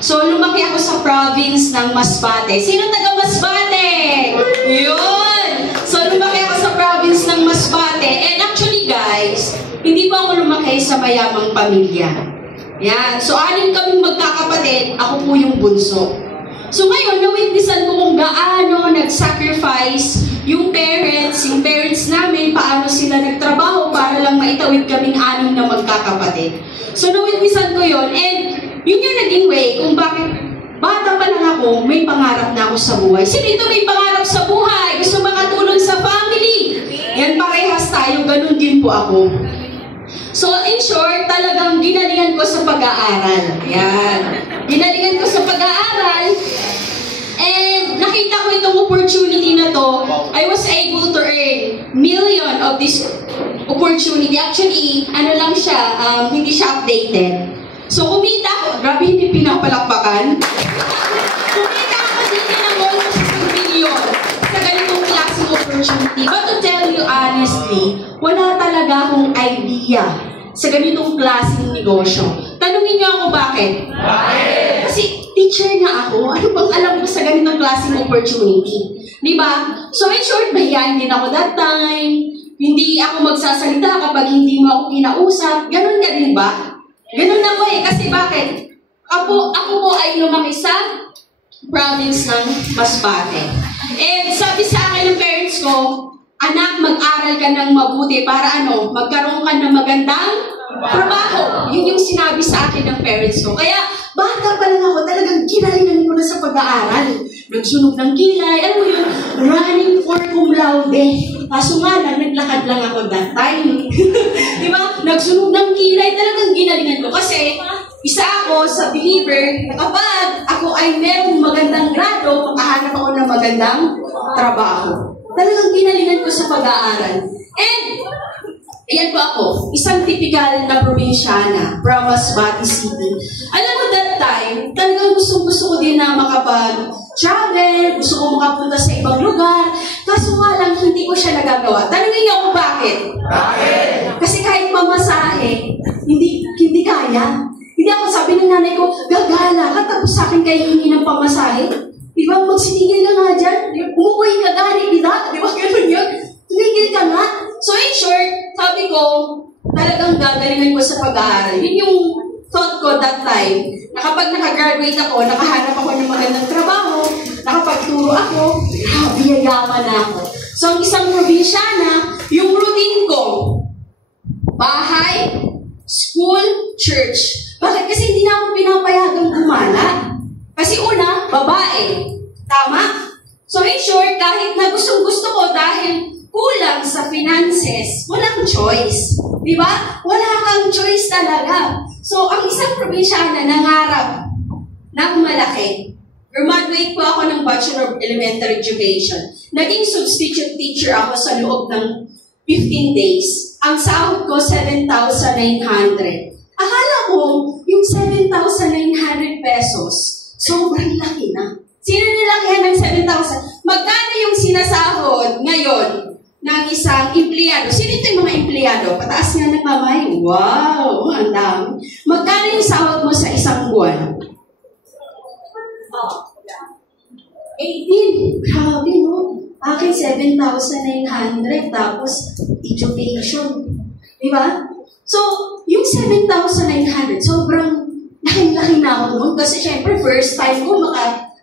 So, lumaki ako sa province ng Masbate. Sino taga Masbate? Yun! So, lumaki ako sa province ng Masbate. And actually, guys, hindi pa ako lumaki sa mayamang pamilya. Yan. So, 6 kaming magkakapatid. Ako po yung bunso. So, ngayon, na-witnessan ko kung gaano nag-sacrifice yung parents namin, paano sila nagtrabaho para lang maitawid kaming 6 na magkakapatid. So, na-witnessan ko yun. And, yun yung naging way kung bakit bata pa lang ako, may pangarap na ako sa buhay. Sino ito may pangarap sa buhay? Gusto makatulong sa family? Yan, parehas tayo. Ganun din po ako. So, in short, talagang ginalingan ko sa pag-aaral. Yan. Ginalingan ko sa pag-aaral. And nakita ko itong opportunity na to. I was able to earn million of this opportunity. Actually, ano lang siya, hindi siya updated. So, kumita ako, grabe hindi pinapalakpakan. Kumita ako dito ng almost 1 million sa ganitong klaseng opportunity. But to tell you honestly, wala talaga akong idea sa ganitong klaseng negosyo. Tanungin niyo ako bakit? Bakit? Kasi teacher nga ako. Ano bang alam ko sa ganitong klaseng opportunity? Diba? So, in short, mahihayin din ako that time. Hindi ako magsasalita kapag hindi mo ako kinausap. Ganon ka din ba? Ganun ako eh. Kasi bakit? Ako po ay lumaki sa province ng Masbate. And sabi sa akin ng parents ko, anak, mag-aral ka ng mabuti para magkaroon ka ng magandang trabaho. Yun yung sinabi sa akin ng parents ko. Kaya, bata pa lang ako, talagang ginalingan ko na sa pag-aaral. Nagsunog ng kilay, alam mo yun, running for cum laude. Kaso nga lang, naglakad lang ako that time. Di ba? Nagsunog ng kilay, talagang ginalingan ko. Kasi, isa ako sa believer na kapag ako ay merong magandang grado, makahanap ako ng magandang trabaho. Talagang ginalingan ko sa pag-aaral. And, ayan po ako, isang typical na probinsyana from Masbate City. Alam mo, that time, talagang gusto ko din na makapag-travel, gusto ko makapunta sa ibang lugar, kaso nga lang, hindi ko siya nagagawa. Tanungin niyo ako bakit? Bakit? Kasi kahit pamasahe, hindi kaya. Hindi ako sabi ng nanay ko, gagala ka, tapos sa akin kayo hihingi ng pamasahe. Di ba, magsitigil ka nga dyan. Umuwi ka gani, di ba? Di ba, ganun yun? Tumigil ka nga. So, in short, sabi ko, talagang gagalingan ko sa pag-aaral. Yun yung thought ko that time, na kapag nakagraduate ako, nakahanap ako ng magandang trabaho, nakapagturo ako, yayaman na ako. So, ang isang probinsyana, yung routine ko, bahay, school, church. Bakit? Kasi hindi na ako pinapayagang gumala. Kasi una, babae. Tama? So, in short, kahit na gustong-gusto ko dahil kulang sa finances, walang choice. Di ba? Wala kang choice talaga. So, ang isang probinsyana nangarap ng malaki. Graduate po ako ng Bachelor of Elementary Education. Naging substitute teacher ako sa loob ng 15 days. Ang sahod ko, 7,900. Akala ko, yung 7,900 pesos, sobrang laki na. Sino nilakihan ng 7,000? Magkano yung sinasahod ngayon ng isang empleyado? Sino ito yung mga empleyado? Pataas nga ng kamay. Wow! Ang dami. Magkano yung sahod mo sa isang buwan? 18. Grabe, no? Akin, 7,900. Tapos, education. Diba? So, yung 7,900, sobrang laking-laki na ako noon. Kasi, syempre, first time ko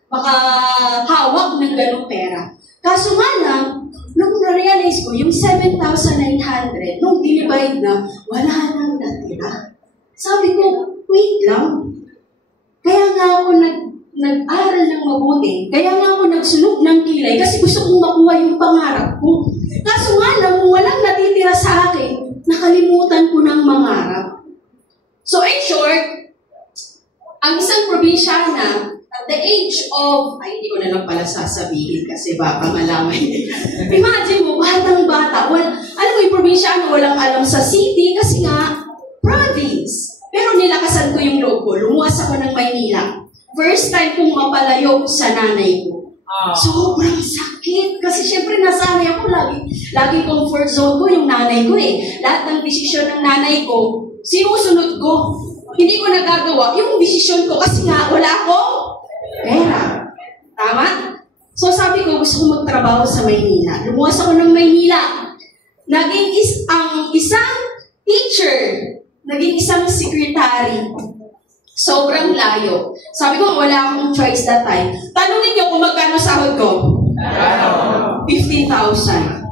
makahawak ng ganong pera. Kaso nga lang, nung na-realize ko, yung 7,900, nung dinivide na, wala nang natira. Sabi ko, wait lang. Kaya nga ako nag-aral ng mabuti. Kaya nga ako nagsunog ng kilay kasi gusto kong makuha yung pangarap ko. Kaso nga lang, walang natitira sa akin, nakalimutan ko ng mangarap. So, in short, ang isang probinsyana, at the age of, hindi ko na lang pala sasabihin kasi baka malaman. Imagine mo, batang-bata. Alam mo, yung probinsyano walang alam sa city kasi nga, province. Pero nilakasan ko yung loob ko. Lumuwas ako ng Maynila. First time kong mapalayo sa nanay ko. Sobrang sakit. Kasi syempre nasanay ako lagi comfort zone ko yung nanay ko eh. Lahat ng desisyon ng nanay ko, sinusunod ko. hindi ko nagagawa yung desisyon ko kasi nga wala akong pera. Tama? So sabi ko, gusto ko magtrabaho sa Maynila. Lumuwas ako ng Maynila. Naging ang isang teacher, naging isang secretary. Sobrang layo. Sabi ko, wala akong choice that time. Tanungin niyo kung magkano sahod ko? 15,000.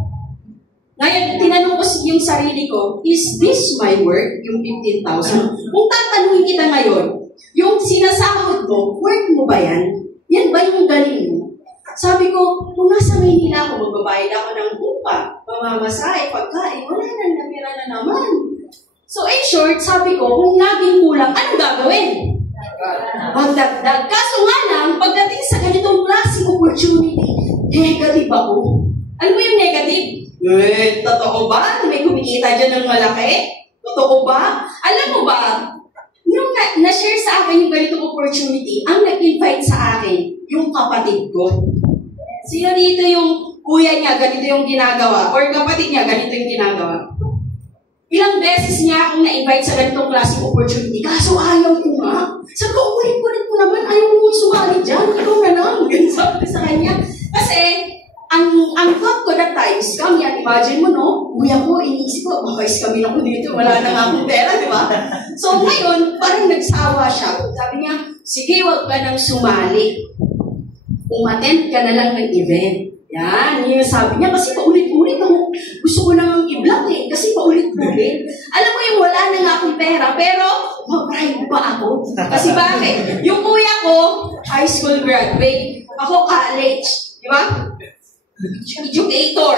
Ngayon, tinanong ko yung sarili ko, is this my work? Yung 15,000? Kung tatanungin kita ngayon, yung sinasahod mo, work mo ba yan? Yan ba yung galing mo? Sabi ko, kung nasa Maynila ako, magbabayad ako ng upa, mamamasahe, pagkain, wala nang natira na naman. So in short, sabi ko, kung naging kulang, anong gagawin? Magdagdag. Kaso nga lang, pagdating sa ganitong klaseng opportunity, negative ako. Ano mo yung negative? Totoo ba? May kumikita dyan ng malaki? Totoo ba? Alam mo ba, nung na-share sa akin yung ganitong opportunity, ang nag-invite sa akin, yung kapatid ko. Sino dito yung kuya niya, ganito yung ginagawa, or kapatid niya, ganito yung ginagawa? Ilang beses niya akong na-invite sa ganitong klaseng opportunity, kaso ayaw ko nga. Sabi ko, ulit ko naman, ayaw mo sumali dyan, ikaw na lang. Ganun sabi ko sa kanya. Kasi, ang thought ko that time, scam yan, imagine mo, no? Kuya ko, iniisip ko, makais kami na ko dito, wala na nga akong pera, di ba? So ngayon, parang nagsawa siya. Sabi niya, sige, wag ka nang sumali. Umattend ka na lang ng event. Yan, yun yung sabi niya, kasi paulit-ulit ako. Gusto ko nang i-block eh, kasi paulit-ulit. Alam mo yung wala na nga akong pera, pero mag-pride pa ako. Kasi bakit? Yung kuya ko, high school graduate. Ako college. Di ba? Educator.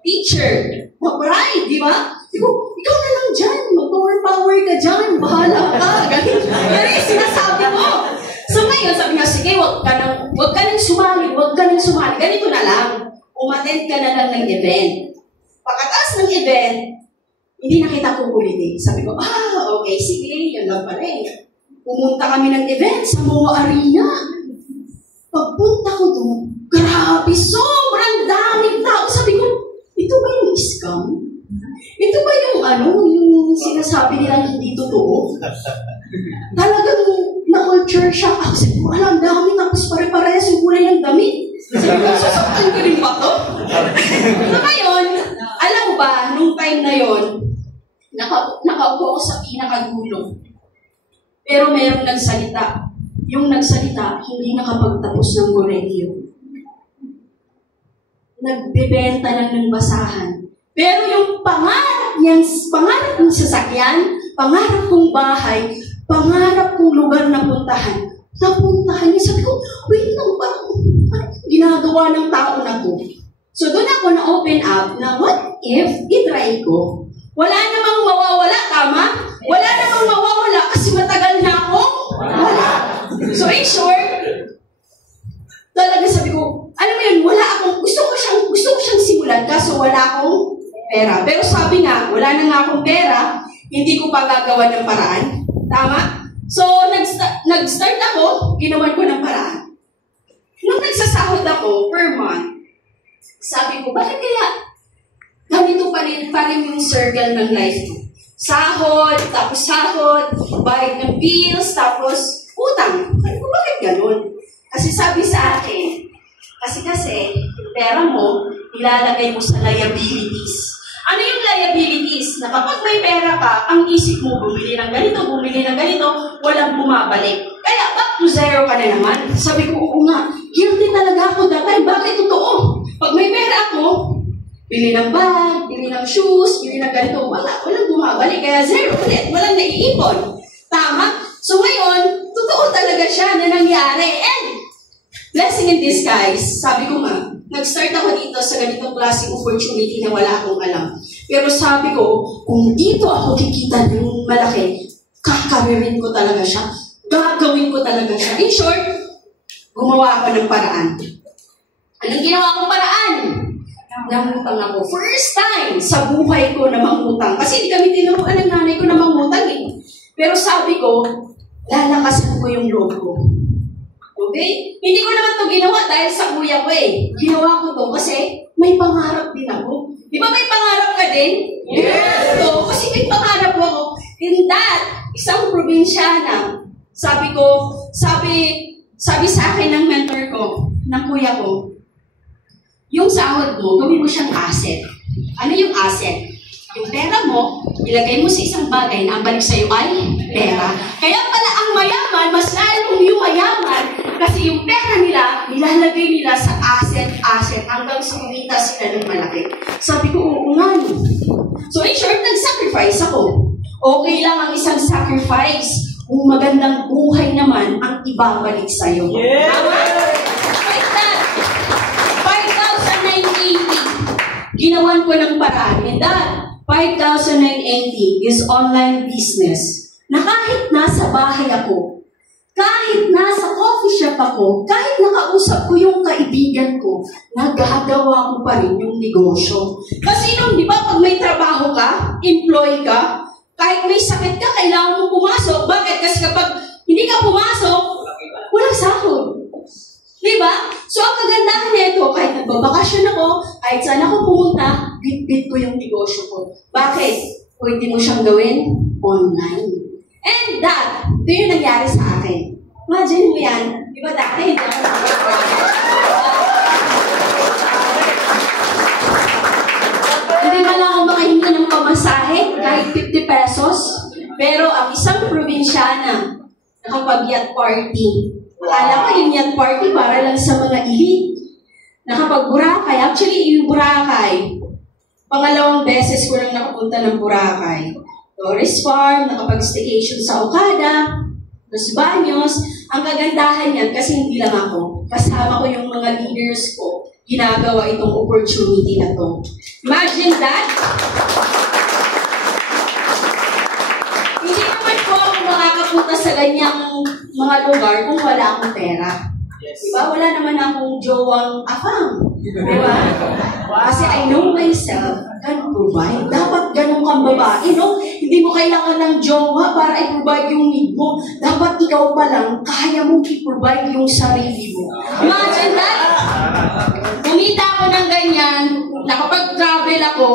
Teacher. Mag-pride, di ba? Ikaw na lang dyan. Mag-power ka dyan. Bahala ka. Ganun yung sinasabi mo. So ngayon, sabi niya, sige, wag ka nang sumali. Ganito na lang. Umattend ka na lang ng event. Pagkatapos ng event, hindi na kita kukulitin. Sabi ko, okay, sige, yan lang pala eh. Pumunta kami ng event sa MOA Arena. Pagpunta ko doon, grabe, sobrang daming tao. Sabi ko, ito ba yung scam? Ito ba yung yung sinasabi nilang hindi totoo? Talagang na-culture shock ako. Sabi ko, ang dami, tapos pare-parehas yung kulay ng damit. Sabi ko, sasaktan ko rin ba to? So ngayon, alam mo ba, nung time na yon, nakaupo ako sa pinakagulong. Pero merong nagsalita. Yung nagsalita, hindi nakapagtapos ng kolehiyo. Nagbebenta lang ng basahan. Pero yung pangarap ng sasakyan, pangarap kong bahay, pangarap kong lugar na puntahan, napuntahan niya. Sabi ko, wait lang ba? Ano ginagawa ng tao na to? So doon ako na-open up na what if itry ko? Wala namang mawawala, tama? Wala namang mawawala kasi matagal na akong wala. So in short, talaga sabi ko, alam mo yun, gusto ko siyang simulan kaso wala akong pera. Pero sabi nga, wala na nga akong pera, hindi ko pa gagawa ng paraan. Tama? So, nag-start ako, ginawan ko ng paraan. Nung nagsasahod ako per month, sabi ko, bakit kaya ganito pa rin yung circle ng life ko? Sahod, bayad ng bills, tapos utang. Sabi ko, bakit ganun? Kasi sabi sa akin, kasi yung pera mo, ilalagay mo sa liabilities. Ano yung liabilities? Na kapag may pera ka, ang isip mo, bumili ng ganito, walang bumabalik. Kaya back to zero ka na naman. Sabi ko, oo nga, guilty talaga ako that time. Bakit totoo? Pag may pera ako, bili ng bag, bili ng shoes, bili ng ganito, walang bumabalik. Kaya zero ulit, walang naiipon. Tama? So ngayon, totoo talaga siya na nangyari. And blessing in disguise, sabi ko nga, nag-start ako dito sa ganitong klaseng opportunity na wala akong alam. Pero sabi ko, kung dito ako kikita ng malaki, kakaririn ko talaga siya. Gagawin ko talaga siya. In short, gumawa ako ng paraan. Anong ginawa kong paraan? Nangutang ako. First time sa buhay ko na mangutang. Kasi hindi kami tinuruan ng nanay ko na mangutang eh. Pero sabi ko, lalakasan ko yung loob ko. Okay? Hindi ko naman ito ginawa dahil sa kuya ko eh. Ginawa ko to kasi may pangarap din ako. Di ba may pangarap ka din? Yes! So, kasi may pangarap ako. In that, isang probinsya probinsyana, sabi sa akin ng mentor ko, ng kuya ko, yung sahod mo, gawin mo siyang asset. Ano yung asset? Yung pera mo, ilagay mo sa isang bagay na ang balik sa'yo ay pera. Kaya pala ang mayaman, mas lalong yung mayaman, kasi yung pera nila, nilalagay nila sa asset, hanggang sa kumita sila ng malaki. Sabi ko, oo nga. So in short, nag-sacrifice ako. Okay lang ang isang sacrifice kung magandang buhay naman ang ibabalik sa'yo. Yeah! Tama? Like that. 5,980. Ginawan ko ng paraan. And that, 5,980 is online business. Na kahit nasa bahay ako, kahit nasa coffee shop ako, kahit nakausap ko yung kaibigan ko, nagagawa ko pa rin yung negosyo. Kasi nung, di ba, pag may trabaho ka, employee ka, kahit may sakit ka, kailangan mo pumasok. Bakit? Kasi kapag hindi ka pumasok, walang sahod. Diba? So, ang kagandahan nito, kahit nagbabakasyon ako, kahit saan ako pumunta, bit-bit ko yung negosyo ko. Bakit? Pwede mo siyang gawin online. And that, ito yung nangyari sa akin. Imagine mo yan, di ba dati? Hindi man lang ako makahingi ng pamasahe, kahit 50 pesos. Pero ang isang probinsyana, nakapag-yacht party. Akala ko yung yacht party para lang sa mga elite. Nakapag-Boracay. Actually, yung Boracay, pangalawang beses ko lang nakapunta ng Boracay. Torres Farm, nakapag-staycation sa Okada, Los Baños. Ang kagandahan yan, kasi hindi lang ako. Kasama ko yung mga leaders ko. Ginagawa itong opportunity na to. Imagine that. Hindi naman po ako makakapunta sa ganyang mga lugar kung wala akong pera. Yes. Diba? Wala naman akong jowang afang. Diba? Kasi I know myself, can provide. Dapat ganun kang babae, no? Hindi mo kailangan ng jowa para i-provide yung need mo. Dapat ikaw pa lang, kaya mong i-provide yung sarili mo. Imagine that! Kumita ako ng ganyan, nakapag-travel ako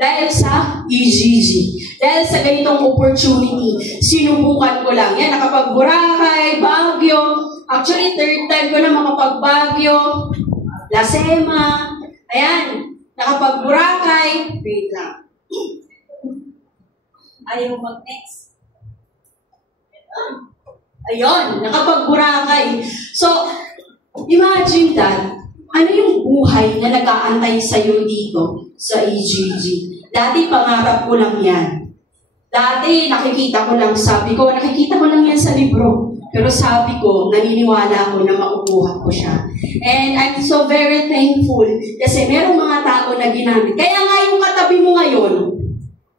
dahil sa EGG. Dahil sa ganitong opportunity, sinubukan ko lang. Yan, nakapag-Boracay, Baguio. Actually, third time ko na makapag-Baguio, Lasema. Ayan, nakapag-Boracay. Wait lang. Ayaw mag-next. Ayun, nakapag-Boracay. So, imagine that. Ano yung buhay na nag-aantay sa'yo dito sa EGG? Dati, pangarap ko lang yan. Dati, nakikita ko lang, sabi ko, nakikita ko lang yan sa libro. Pero sabi ko, naniniwala ako na makukuha ko siya. And I'm so very thankful kasi merong mga tao na ginamit. Kaya nga yung katabi mo ngayon,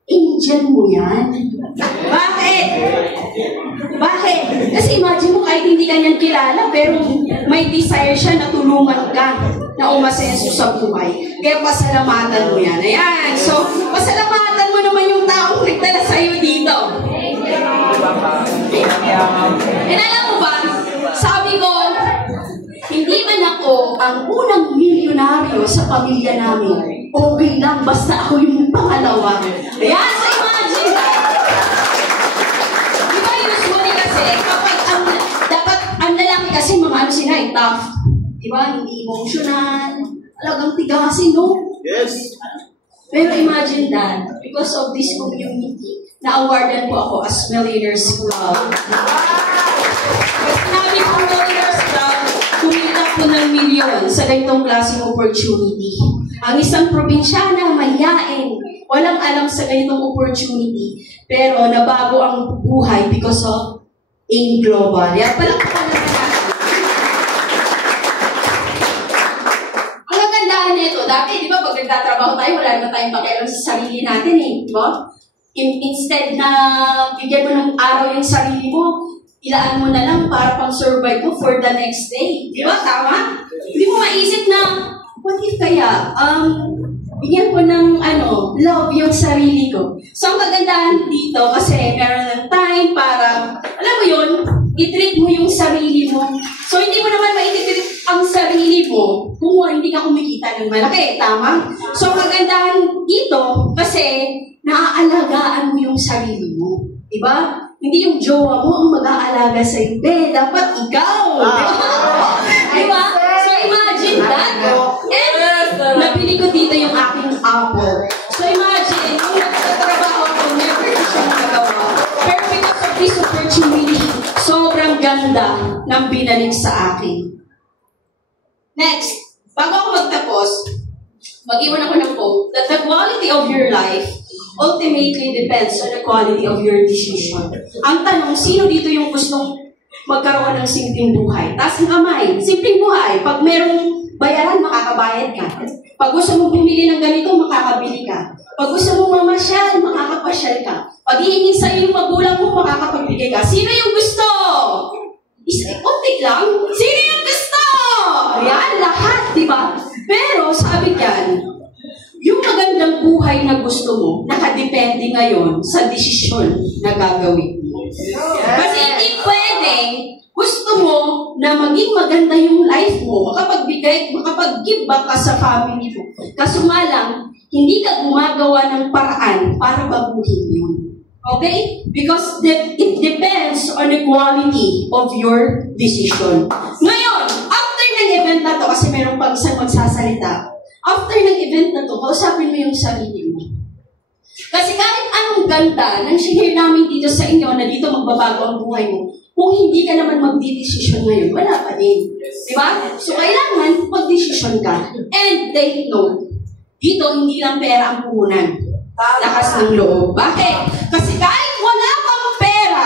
angel mo yan. Bakit? Bakit? Kasi imagine mo kahit hindi ka niyan kilala, pero may desire siya na tulungan ka na umasenso sa buhay. Kaya pasalamatan mo yan. Ayan. So, pasalamatan mo naman yung taong nagdala sa'yo dito. And alam mo ba, sabi ko, hindi man ako ang unang milyonaryo sa pamilya namin. Okay lang, basta ako yung pangalawa. Ayan, so imagine that. Di ba usually kasi, kapag dapat ang lalaki kasi mga ano sila, tough. Di ba, hindi emotional. Talagang tigasin, no? Yes. Pero imagine that, because of this community, na-awardan po ako as Millionaires Club. Kasi namin po Millionaires Club, kumita po ng milyon sa ganitong klaseng opportunity. Ang isang probinsyana, mahiyain, walang alam sa ganitong opportunity, pero nabago ang buhay because of AIM Global. Yan pala po naman natin. Ang kagandahan nito, dati, di ba, pag nagtatrabaho tayo, wala naman tayong pakialam sa sarili natin, eh. Di ba? Instead na bigyan mo ng araw yung sarili mo, ilaan mo na lang para pang-survive mo for the next day. Di ba? Tama? Hindi mo maisip na, what if kaya, bigyan ko ng, love yung sarili ko. So, ang kagandahan dito, kasi meron ng time para, alam mo yun, i-treat mo yung sarili mo. So, hindi mo naman ma-treat ang sarili mo kung hindi ka kumikita ng malaki. Tama? So, ang kagandahan dito, kasi, naaalagaan mo yung sarili mo. Diba? hindi yung jowa mo ang mag-aalaga sa'yo. Dapat ikaw. Diba? So imagine that. And nabili ko dito yung aking apple. So imagine, yung nagtatrabaho ko, never ko siya nagawa. Pero because of this opportunity, sobrang ganda ng binalik sa akin. Next, bago ako magtapos, mag-iwan ako ng quote that the quality of your life ultimately depends on the quality of your decision. Ang tanong, sino dito yung gustong magkaroon ng simpleng buhay? Taas ang kamay. Simpleng buhay. Pag merong bayaran, makakabayad ka. Pag gusto mong bumili ng ganito, makakabili ka. Pag gusto mong mamasyal, makakapasyal ka. Pag hihingin sa iyong magulang mo, makakapagbigay ka. Sino yung gusto? Konti lang. Sino yung gusto? Yan, lahat, di ba? Pero, sabi yan, yung magandang buhay na gusto mo, nakadepende ngayon sa desisyon na gagawin mo. Kasi hindi pwedeng gusto mo na maging maganda yung life mo, makapag-give back ka sa family mo. Kaso nga lang, hindi ka gumagawa ng paraan para baguhin yun. Okay? Because it depends on the quality of your decision. Ngayon, after ng event na to, kasi meron pang isang magsasalita, after ng event na to, kausapin mo yung sarili mo. Kasi kahit anong ganda ng share namin dito sa inyo na dito magbabago ang buhay mo, kung hindi ka naman magdidesisyon ngayon, wala pa din. Diba? So, kailangan magdesisyon ka. And take note, dito hindi lang pera ang puhunan. Lakas ng loob. Bakit? Kasi kahit wala kang pera,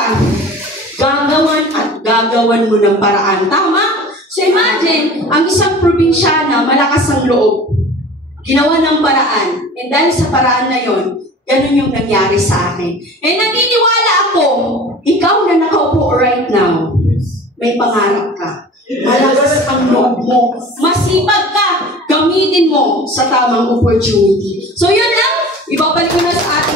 gagawan mo ng paraan. Tama? So, imagine, ang isang probinsyana, malakas ang loob. Ginawa ng paraan. And dahil sa paraan na yon, ganun yung nangyari sa akin. And naniniwala ako, ikaw na nakaupo right now, may pangarap ka. Malakas ang loob mo. Masipag ka. Gamitin mo sa tamang opportunity. So yun lang. Ibabalik ko na sa atin.